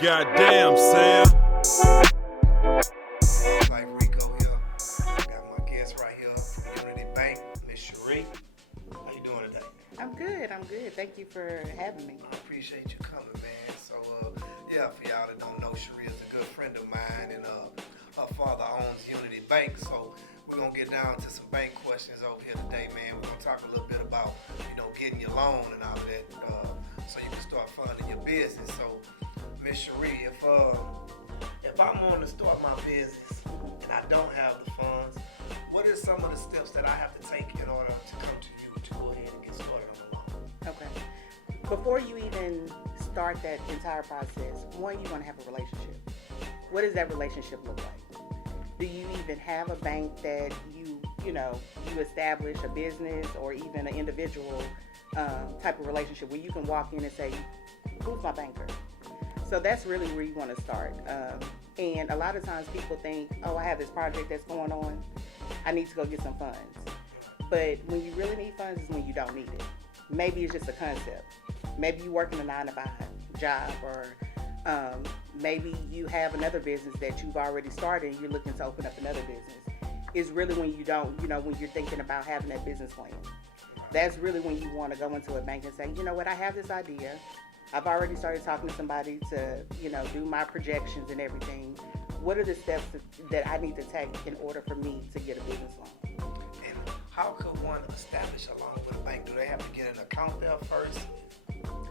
Goddamn, Sam. Like Rico here. Got my guest right here from Unity Bank, Miss Sheri. How you doing today? I'm good. Thank you for having me. I appreciate you coming, man. So, yeah, for y'all that don't know, Sheri is a good friend of mine, and her father owns Unity Bank. So, we're going to get down to some bank questions over here today, man. We're going to talk a little bit about, getting your loan and all of that, so you can start funding your business. So, Miss Sheri, if I'm wanting to start my business and I don't have the funds, what are some of the steps that I have to take in order to come to you to go ahead and get started on the loan? Okay. Before you even start that entire process, one, you want to have a relationship. What does that relationship look like? Do you even have a bank that you establish a business or even an individual type of relationship where you can walk in and say, who's my banker? So that's really where you want to start. And a lot of times people think, oh, I have this project that's going on. I need to go get some funds. But when you really need funds is when you don't need it. Maybe it's just a concept. Maybe you work in a 9-to-5 job, or maybe you have another business that you've already started and you're looking to open up another business. It's really when you don't, when you're thinking about having that business plan. That's really when you want to go into a bank and say, you know what, I have this idea. I've already started talking to somebody to, do my projections and everything. What are the steps that I need to take in order for me to get a business loan? And how could one establish a loan with a bank? Do they have to get an account there first?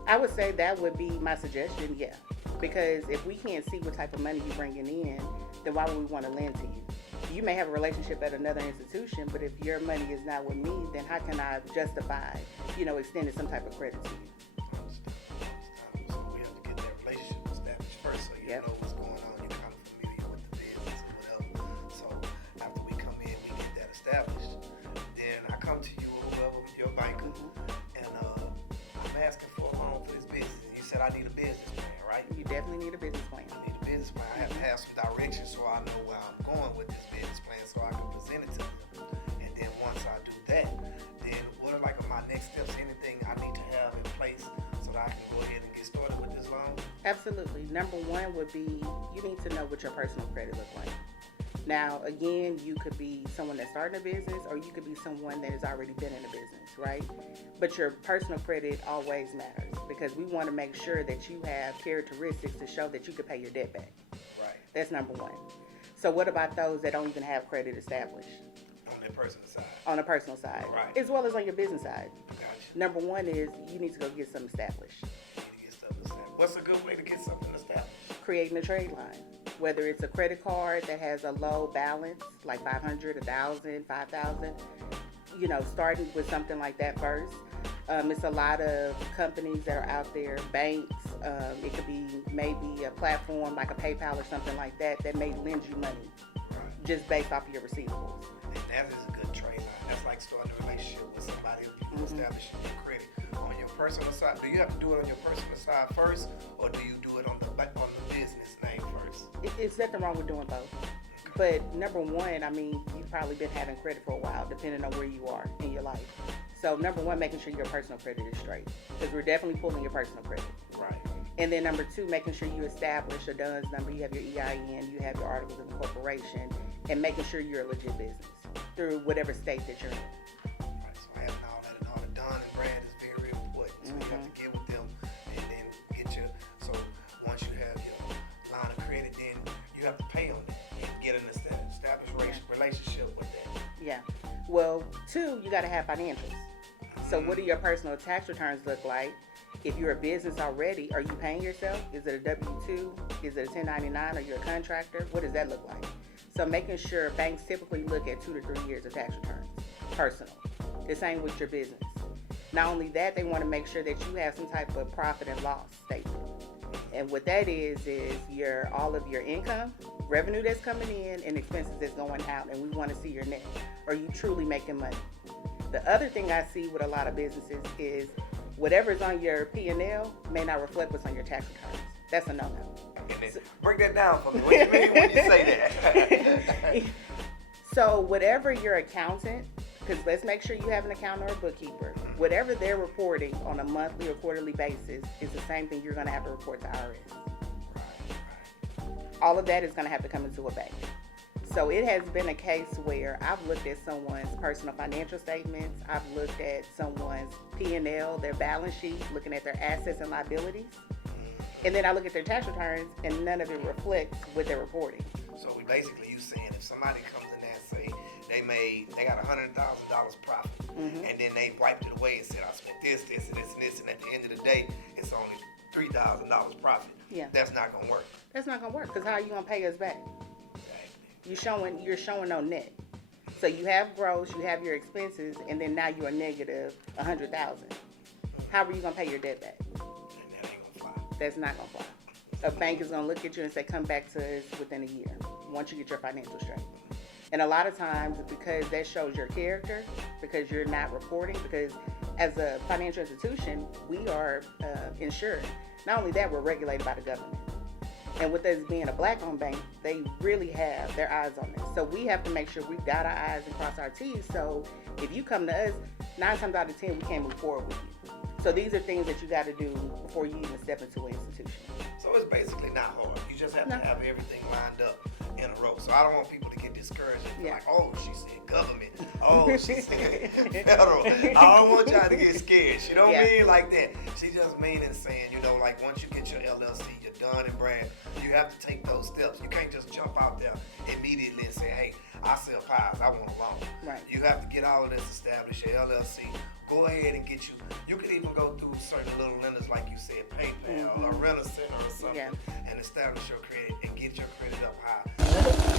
I would say that would be my suggestion, yeah. Because if we can't see what type of money you're bringing in, then why would we want to lend to you? You may have a relationship at another institution, but if your money is not with me, then how can I justify, extending some type of credit to you? So we have to get that relationship established first, so you know what's going on. You're kind of familiar with the business or whatever. So after we come in, we get that established. Then I come to you or whoever, your banker, and I'm asking for a loan for this business. You said I need a business plan, right? You definitely need a business plan. I need a business plan. I have to have some direction so I know where I'm going with this business plan, so I can present it to them. And then once I do that, then what are my next steps? Anything I need to have in place so that I can go ahead and get started with this loan? Absolutely. Number one would be you need to know what your personal credit looks like. Now, again, you could be someone that's starting a business, or you could be someone that has already been in a business, right? But your personal credit always matters, because we want to make sure that you have characteristics to show that you can pay your debt back. Right. That's number one. So what about those that don't even have credit established? On their personal side. On the personal side. Right. As well as on your business side. Gotcha. Number one is you need to go get something established. You need to get something established. What's a good way to get something established? Creating a trade line. Whether it's a credit card that has a low balance, like 500, 1,000, 5,000, starting with something like that first. It's a lot of companies that are out there, banks. It could be maybe a platform like a PayPal or something like that may lend you money just based off of your receivables. And that is a good trade line. That's like starting a relationship with somebody, establishing your credit on your personal side. Do you have to do it on your personal side first, or do you do it on the business name first? It's nothing wrong with doing both. But number one, you've probably been having credit for a while, depending on where you are in your life. So number one, making sure your personal credit is straight, because we're definitely pulling your personal credit. Right. And then number two, making sure you establish a DUNS number, you have your EIN, you have your articles of incorporation, and making sure you're a legit business through whatever state that you're in. Right. So having all that and all the Dun and Brad is very important. So you have to get with them and then get your. So once you have your line of credit, then you have to pay on that and get an established relationship with that. Yeah. Well, two, you got to have financials. So what do your personal tax returns look like? If you're a business already, are you paying yourself? Is it a W-2? Is it a 1099? Are you a contractor? What does that look like? So making sure banks typically look at 2 to 3 years of tax returns, personal. The same with your business. Not only that, they want to make sure that you have some type of profit and loss statement. And what that is all of your income, revenue that's coming in, and expenses that's going out, and we want to see your net. Are you truly making money? The other thing I see with a lot of businesses is whatever's on your P&L may not reflect what's on your tax returns. That's a no-no. Break that down for me. What do you mean when you say that? So whatever your accountant, because let's make sure you have an accountant or a bookkeeper, whatever they're reporting on a monthly or quarterly basis is the same thing you're going to have to report to IRS. all of that is going to have to come into a bank. So it has been a case where I've looked at someone's personal financial statements, I've looked at someone's P&L, their balance sheet, looking at their assets and liabilities, and then I look at their tax returns, and none of it reflects what they're reporting. So we basically, you saying if somebody comes in there and say they got $100,000 profit, and then they wiped it away and said, I spent this, and this, and at the end of the day, it's only $3,000 profit. Yeah. That's not gonna work. That's not gonna work, because how are you gonna pay us back? You're showing no net. So you have gross, you have your expenses, and then now you're negative $100,000. How are you gonna pay your debt back? And that ain't gonna fly. That's not gonna fly. A bank is gonna look at you and say, come back to us within a year, once you get your financial straight. And a lot of times, because that shows your character, because you're not reporting, because as a financial institution, we are insured. Not only that, we're regulated by the government. And with us being a black-owned bank, they really have their eyes on this. So we have to make sure we dot our I's and cross our T's. So if you come to us, 9 times out of 10, we can't move forward with you. So these are things that you got to do before you even step into an institution. So it's basically not hard. You just have to have everything lined up in a row. So I don't want people to get discouraged and be like, oh, she said government. Oh, she said federal. I don't want y'all to get scared. She don't mean like that. She just meaning saying, like once you get your LLC, you're done and brand, you have to take those steps. You can't just jump out there immediately and say, hey, I sell pies, I want a loan. Right. You have to get all of this established, your LLC. Go ahead and get you could even go through certain little lenders like you said, PayPal or Rent-A-Center or something, and establish your credit and get your credit up high.